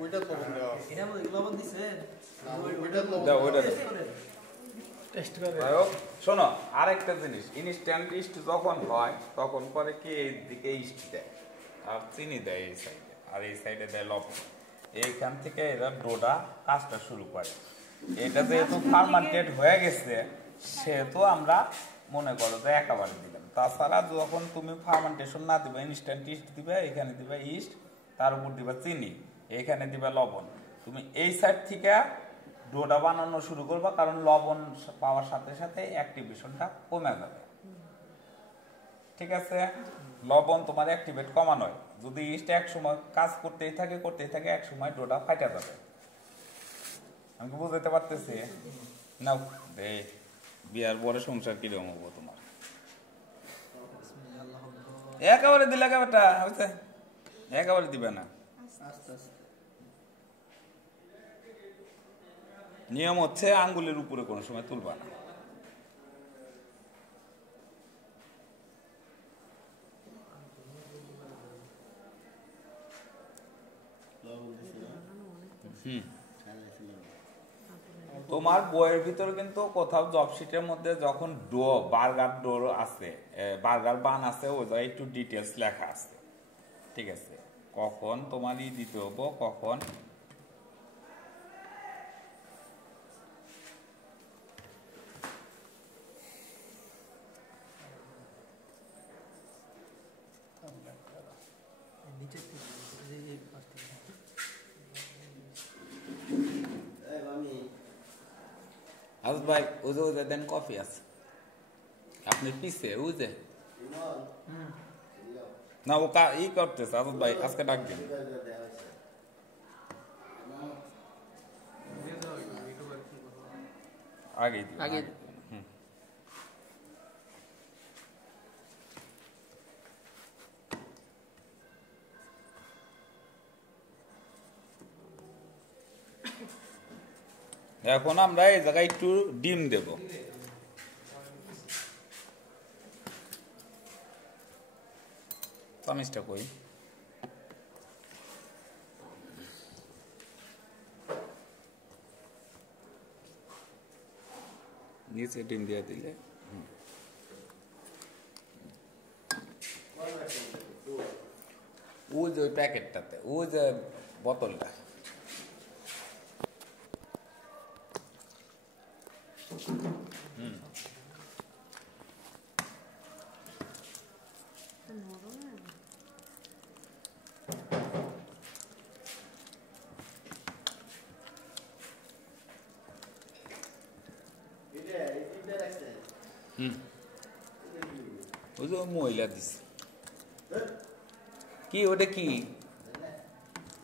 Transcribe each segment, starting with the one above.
ওইটা লবণ দেওয়া আছে এটা মধ্যে লবণ দিছেন ওইটা লবণ দাও ওইটা টেস্ট করে শোনো আরেকটা জিনিস ইনস্ট্যান্ট ইস্ট যখন হয় তখন পরে কি এই দিকে ইস্ট দেয় আর চিনি দেয় এই সাইডে আর এই সাইডে দেয় লবণ এইখান থেকে এরা ডোটা কাজটা শুরু করে এটা যেহেতু ফার্মান্টেড হয়ে গেছে সেহেতু আমরা মনে করো যে একেবারে দিলাম তাছাড়া যখন তুমি ফার্মান্টেশন না দিবে ইনস্ট্যান্ট ইস্ট দিবে এখানে দিবে ইস্ট তার উপর দিবে চিনি এইখানে দিবে লবণ তুমি এই সাইড থেকে ডোটা বানানো শুরু করবা কারণ লবণ পাওয়ার সাথে সাথে অ্যাক্টিভেশনটা কমে যাবে ঠিক আছে লবণ তোমার অ্যাক্টিভেট কমানো হয় যদি ইস্ট এক সময় কাজ করতেই থাকে এক সময় ডোটা ফাটা যাবে আমি কি বুঝতে পারতেছি নাও দে বিয়ার পরে সংসার কিরকম হবো তোমার একেবারে দিলে বেটা হয়েছে একেবারে দিবে না নিয়ম হচ্ছে আঙ্গুলের উপরে কোনো সময় তুলবা না তোমার বইয়ের ভিতরে কিন্তু কোথাও জবশিটের মধ্যে যখন বার্গার ডো আছে বার্গার বান আছে ওই জায়গায় একটু ডিটেলস লেখা আছে ঠিক আছে কখন তোমারই দিতে হবো কখন ভাই ওজে দেন কফি আছে আপনি পিছে ওজে না ও ই করতেছে আজত ভাই আজকে ডাক দিন আগে এখন আমরা এই জায়গায় একটু ডিম দেব চামিচটা কই নিচে ডিম দিয়ে দিলে ওই যে ওই প্যাকেটটাতে ওই যে বোতলটা মহিলা দিছে কি ওটা কি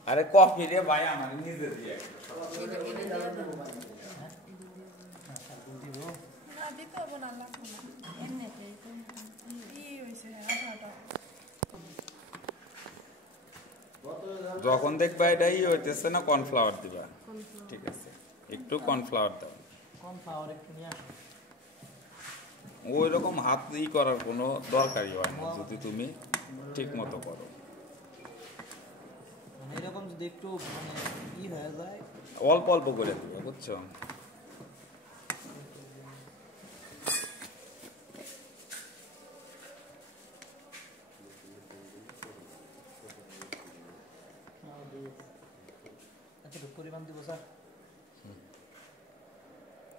আরে কফি রে ভাই আমার নিজে দিয়ে যখন দেখবা এটা ই হইতেছে না কর্নফ্লাওয়ার দিবা ঠিক আছে একটু কর্নফ্লাওয়ার দাও কর্নফ্লাওয়ার একটু নিয়ে আসো ওই রকম হাত ই করার কোনো দরকারই হয় না যদি তুমি ঠিক মতো করো এরকম যদি একটু মানে ই হয়ে যায় অল্প অল্প করে দিবে বুঝছো আচ্ছা পরিমাণ দিব স্যার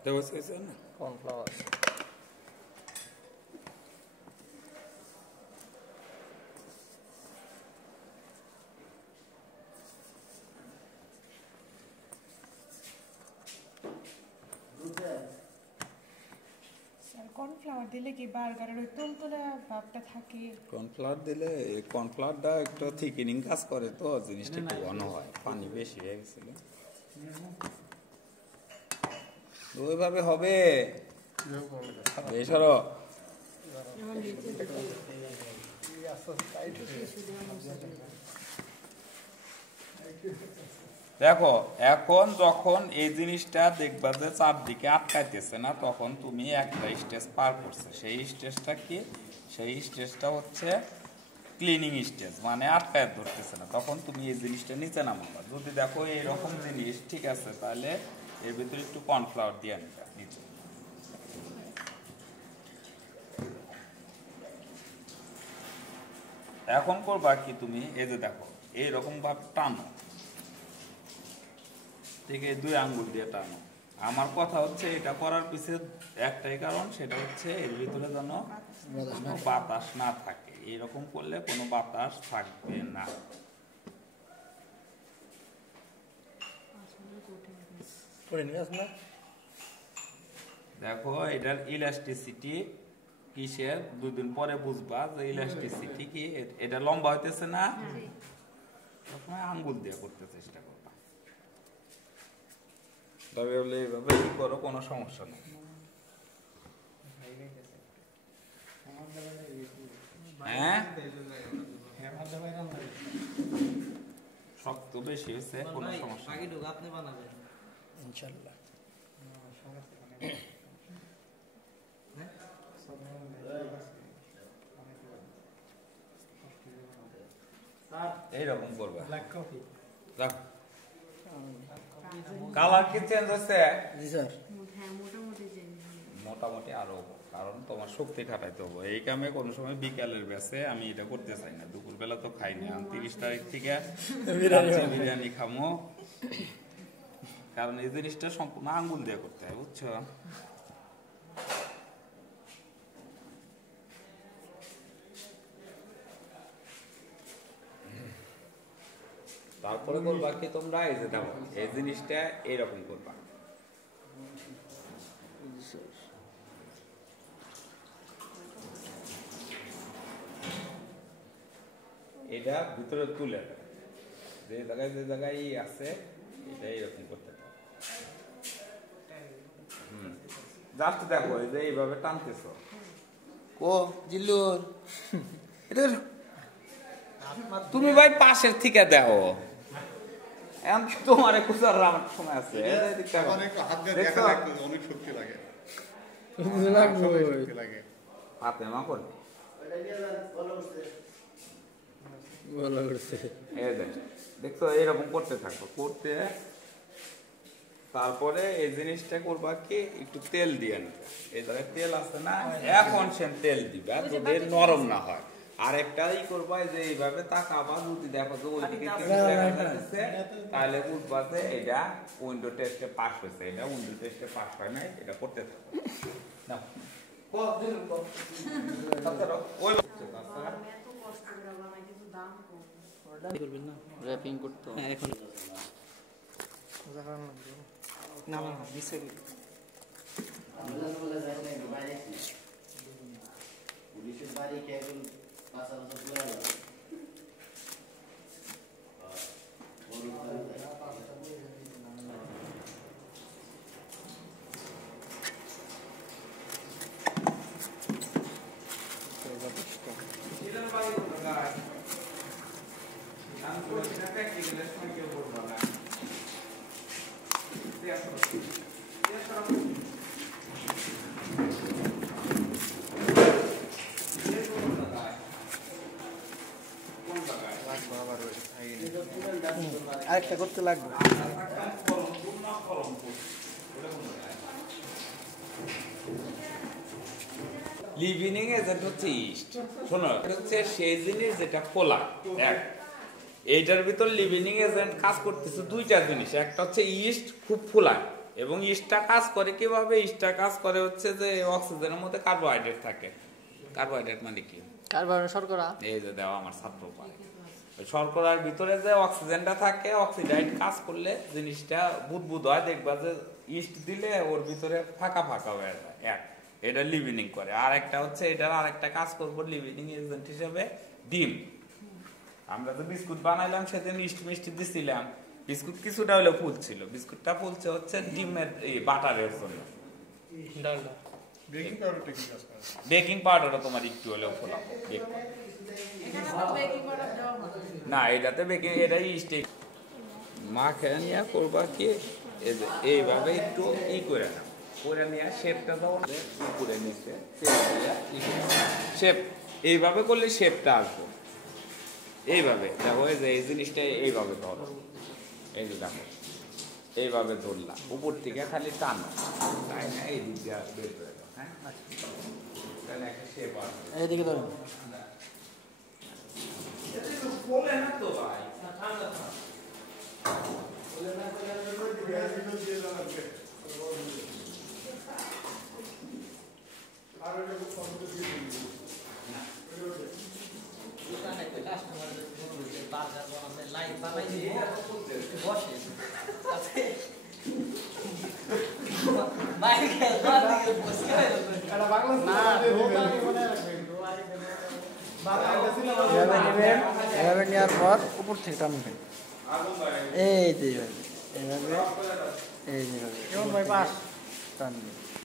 দেবো না কর্নফ্লাওয়ার কর্নফ্লাওয়ার দিলে কি বার্গারের ওই তুলতুলে ভাবটা থাকে কর্নফ্লাওয়ার দিলে এই কর্নফ্লাওয়ারটা একটু থিকেনিং কাজ করে তো জিনিসটা একটু ঘন হয় পানি বেশি হয়ে গেছিল ওইভাবে হবে এছাড়া দেখো এখন যখন এই জিনিসটা দেখবা যে চারদিকে আটকাইতেছে না তখন তুমি একটা স্টেজ পার করছে সেই স্টেজটা কি সেই স্টেজটা হচ্ছে ক্লিনিং স্টেজ, মানে আটকায় ধরতেছে না, তখন তুমি এই জিনিসটা নিচে নামাবা। যদি দেখো এইরকম জিনিস ঠিক আছে, তাহলে এর ভিতরে একটু কর্নফ্লাওয়ার দিয়ে নিবা নিচে। এখন করবা কি তুমি, এই যে দেখো এইরকম ভাবে টানো, ঠিক এই 2 আঙ্গুল দিয়ে টানো। আমার কথা হচ্ছে এটা করার পিছনে একটাই কারণ, সেটা হচ্ছে এর ভিতরে যেন কোনো বাতাস না থাকে। এরকম করলে কোনো বাতাস থাকবে না। দেখো এটার ইলাস্টিসিটি কিসের, 2 দিন পরে বুঝবা যে ইলাস্টিসিটি কি। এটা লম্বা হইতেছে না, সবসময় আঙ্গুল দিয়ে করতে চেষ্টা করবা। তবে এইভাবে কি করো, কোনো সমস্যা নেই। হ্যাঁ শক্ত বেশি হয়েছে, কোনো সমস্যা নেই। আপনি বানাবেন ইনশাআল্লাহ। এইরকম করবা। কালার কি চেঞ্জ হচ্ছে? জি স্যার। মোটামুটি আরো, কারণ তোমার শক্তি খাটাইতে হবে এই কামে। কোনো সময় বিকালের ব্যাচে আমি এটা করতে চাই না, দুপুরবেলা তো খাই না। 30 তারিখ থেকে বিরিয়ানি খামো, কারণ এই জিনিসটা সম্পূর্ণ আঙ্গুল দিয়ে করতে হয়, বুঝছো? তারপরে করবা কি তোমরা, এই যে দেখো এই জিনিসটা এইরকম করবা। এটা ভিতরে তুলে যে জায়গায় আছে, এটা এইরকম করতে হবে। জাস্ট দেখো এই যে এইভাবে টানতেছো। ও জিল্লুর এটা তুমি ভাই পাশের থেকে দেখো, এখন তোমার কুচার আমার সময় আছে। অনেক হাত দিয়ে দেখা লাগবে, অনেক শক্তি লাগে। শক্তি লাগে। হাতে মা করবে ভালো করছে। এই দেখছো এইরকম করতে থাকো, করতে তারপরে এই জিনিসটা করবা কি, একটু তেল দিয়ে নিবে। এই জায়গায় তেল আছে না, এখন সে তেল দিবা যদি নরম না হয়। আর একটাই করবা, যে এইভাবে তাকাবা, যদি দেখো যে ওইদিকে তাহলে বুঝবা যে এটা উইন্ডো টেস্টে পাস হয়েছে। এটা উইন্ডো টেস্টে পাস হয় নাই, এটা করতে থাকো। নাও র‍্যাপিং করতে হ্যাঁ এখন না না নিচে পুলিশের বাড়ি কেবল পাশাপাশি পুরা আরেকটা করতে লাগবে। লিভিনিং এজেন্ট হচ্ছে ইস্ট। শোনো, এটা হচ্ছে সেই জিনিস যেটা খোলা। এক, এইটার ভিতর লিভিনিং এজেন্ট কাজ করতেছে 2টা জিনিস। একটা হচ্ছে ইস্ট, খুব ফোলায়, এবং ইস্টটা কাজ করে কিভাবে? ইস্টটা কাজ করে হচ্ছে যে অক্সিজেনের মধ্যে কার্বোহাইড্রেট থাকে। কার্বোহাইড্রেট মানে কি? কার্বন শর্করা। এই যে দেওয়া আমার ছাত্র পারে, শর্করার ভিতরে যে অক্সিজেনটা থাকে, অক্সিডাইড কাজ করলে জিনিসটা বুদবুদ হয়। দেখবা যে ইস্ট দিলে ওর ভিতরে ফাঁকা ফাঁকা হয়ে যায়। এক, এটা লিভিনিং করে। আর একটা হচ্ছে এটার আরেকটা কাজ করবো লিভিনিং এজেন্ট হিসেবে, ডিম। আমরা তো বিস্কুট বানাইলাম সেদিন, ইস্ট মিষ্টি দিছিলাম, বিস্কুট কিছুটা হলে ফুলছিল। বিস্কুটটা ফুলছে হচ্ছে ডিমের বাটারের জন্য। বেকিং পাউডারও তোমার একটু হলেও ফোলাবো। না, এটাতে বেকিং, এটা ইস্টে মাখে নিয়ে করবা কি, এইভাবে একটু করে নাও, করে নিয়ে শেপটা দাও উপরে নিচে, শেপ এইভাবে করলে শেপটা আসবে। এইভাবে দেখো, এই যে এই জিনিসটা এইভাবে ধরো, এই যে দেখো এইভাবে ধরলাম, উপর থেকে খালি টানো, তাই না? এই দিক দিয়ে বের করে দাও, হ্যাঁ, তাহলে একটা শেপ আসবে। এইদিকে ধরেন। বলে না তো ভাই, এভাবে নেওয়ার পর উপর থেকে টানবেন, এই যে এইভাবে, এই যে টানবেন।